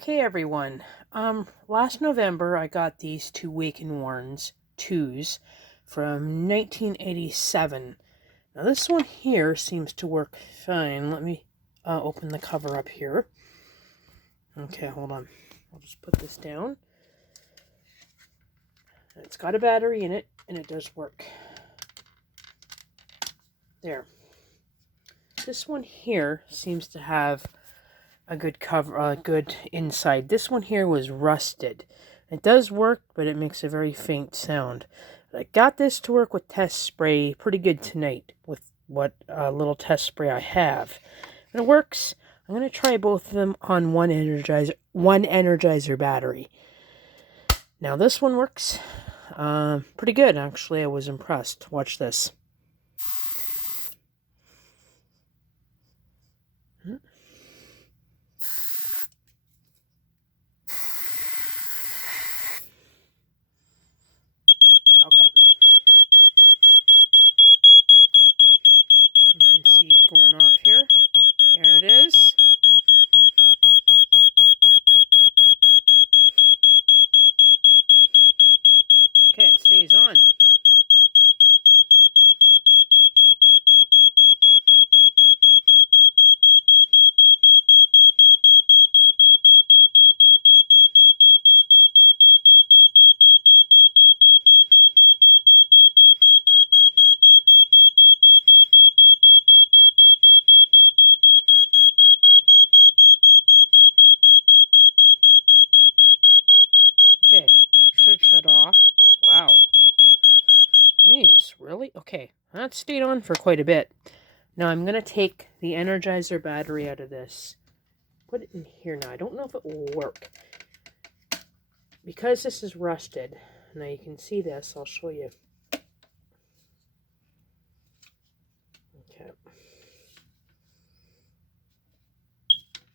Okay, everyone. Last November I got these two Wake and Warns 2s from 1987. Now this one here seems to work fine. Let me open the cover up here. Okay, hold on. I'll just put this down. It's got a battery in it, and it does work. There. This one here seems to have a good cover, a good inside. This one here was rusted. It does work, but it makes a very faint sound. I got this to work with test spray pretty good tonight with what little test spray I have. And it works. I'm going to try both of them on one Energizer battery. Now this one works pretty good, actually. I was impressed. Watch this. Okay. You can see it going off here. There it is. Okay, it stays on. Okay, should shut off. Wow. Jeez, really? Okay, that stayed on for quite a bit. Now I'm going to take the Energizer battery out of this. Put it in here now. I don't know if it will work. Because this is rusted, now you can see this, I'll show you. Okay.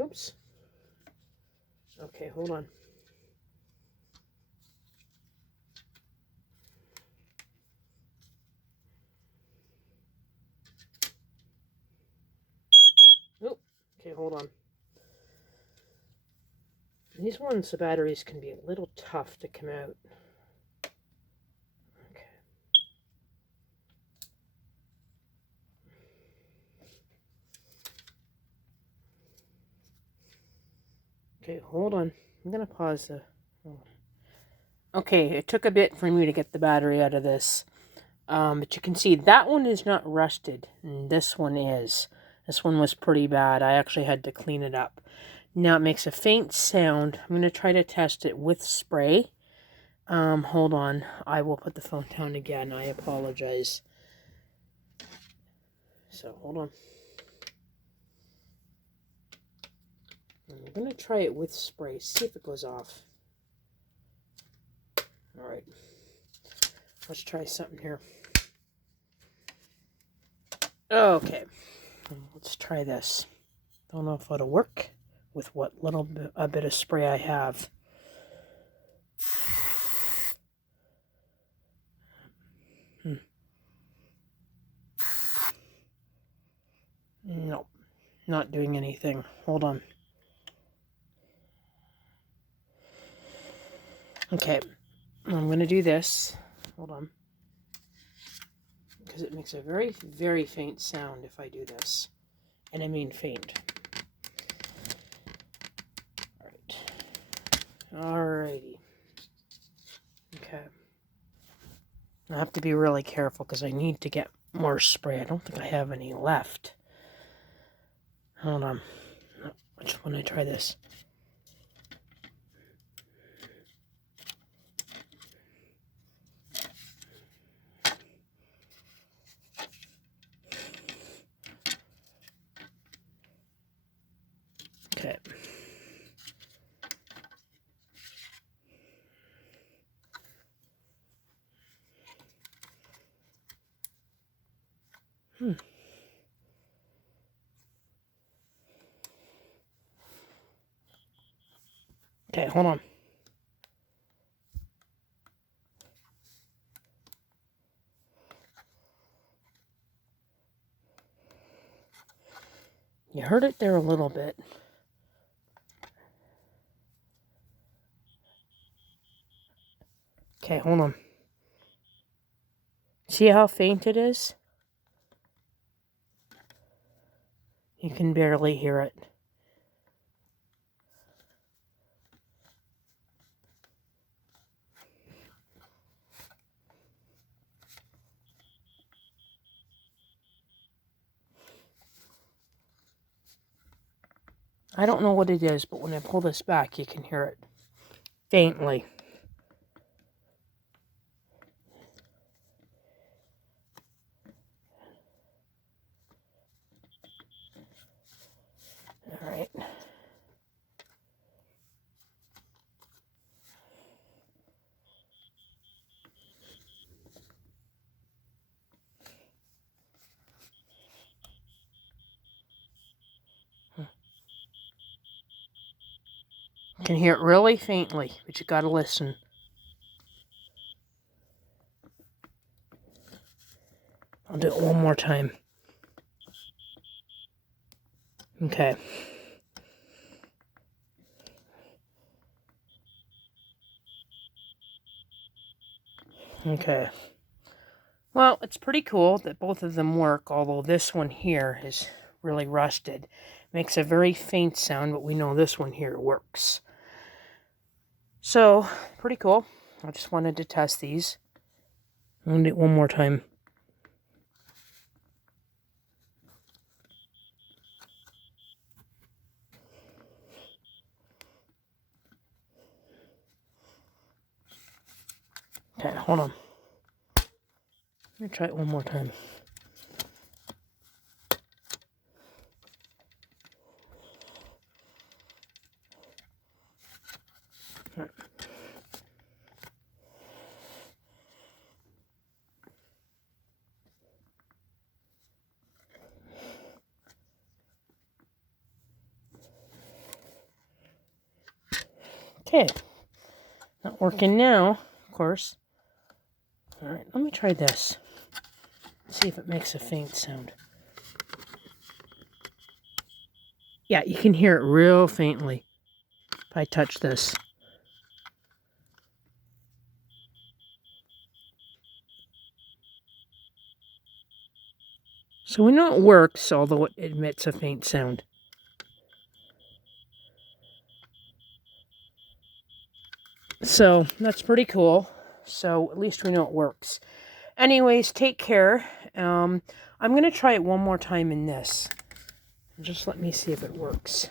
Oops. Okay, hold on. Oh, okay, hold on. These ones, the batteries can be a little tough to come out. Okay. Okay, hold on. I'm going to pause the... Okay, it took a bit for me to get the battery out of this. But you can see that one is not rusted, and this one is. This one was pretty bad. I actually had to clean it up. Now it makes a faint sound. I'm going to try to test it with spray. Hold on. I will put the phone down again. I apologize. So, hold on. I'm going to try it with spray. See if it goes off. Alright. Let's try something here. Okay. Let's try this. Don't know if it'll work with what a bit of spray I have. No, not doing anything. Hold on. Okay, I'm going to do this. Hold on. Because it makes a very, very faint sound if I do this. And I mean faint. Alrighty. Okay. I have to be really careful because I need to get more spray. I don't think I have any left. Hold on. Which one I try this? Okay. Okay, hold on. You heard it there a little bit. Okay, hold on. See how faint it is? You can barely hear it. I don't know what it is, but when I pull this back, you can hear it faintly. All right. You can hear it really faintly, but you gotta listen. I'll do it one more time. Okay. Okay. Well, it's pretty cool that both of them work, although this one here is really rusted. Makes a very faint sound, but we know this one here works. So, pretty cool. I just wanted to test these. I'm going to do it one more time. Okay, hold on. Let me try it one more time. Okay, not working now, of course. All right, let me try this. See if it makes a faint sound. Yeah, you can hear it real faintly if I touch this. So we know it works, although it emits a faint sound. So that's pretty cool. So at least we know it works. Anyways, take care. I'm going to try it one more time in this. Just let me see if it works.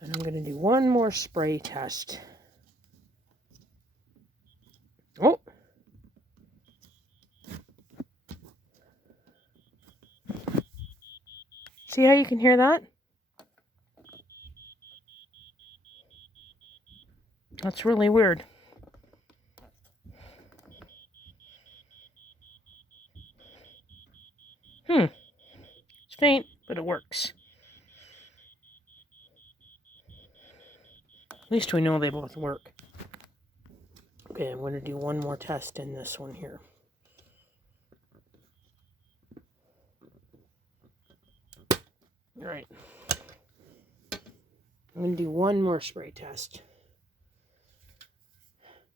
And I'm going to do one more spray test. Oh! See how you can hear that? That's really weird. It's faint, but it works. At least we know they both work. Okay, I'm going to do one more test in this one here. All right. I'm going to do one more spray test.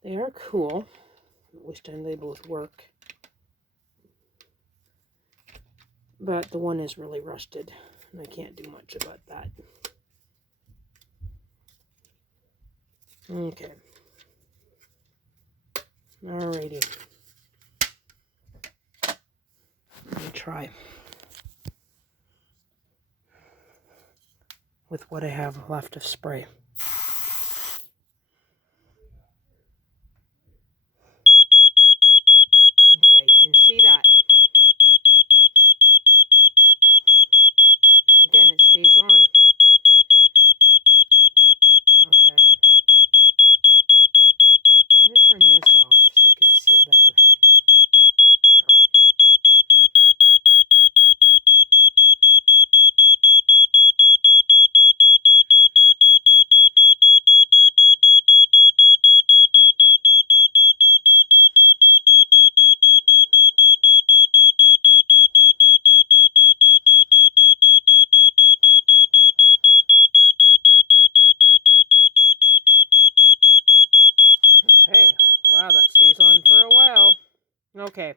They are cool. At least they both work. But the one is really rusted, and I can't do much about that. Okay. Alrighty. Let me try with what I have left of spray. Okay, you can see that. And again, it stays on. Okay. I'm going to turn this off so you can see it better. Hey, wow, that stays on for a while. Okay.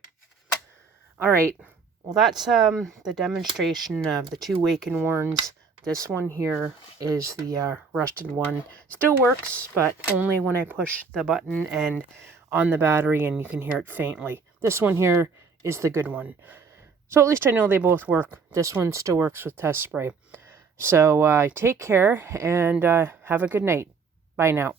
All right. Well, that's the demonstration of the two wake and warns. This one here is the rusted one. Still works, but only when I push the button and on the battery, and you can hear it faintly. This one here is the good one. So at least I know they both work. This one still works with test spray. So take care and have a good night. Bye now.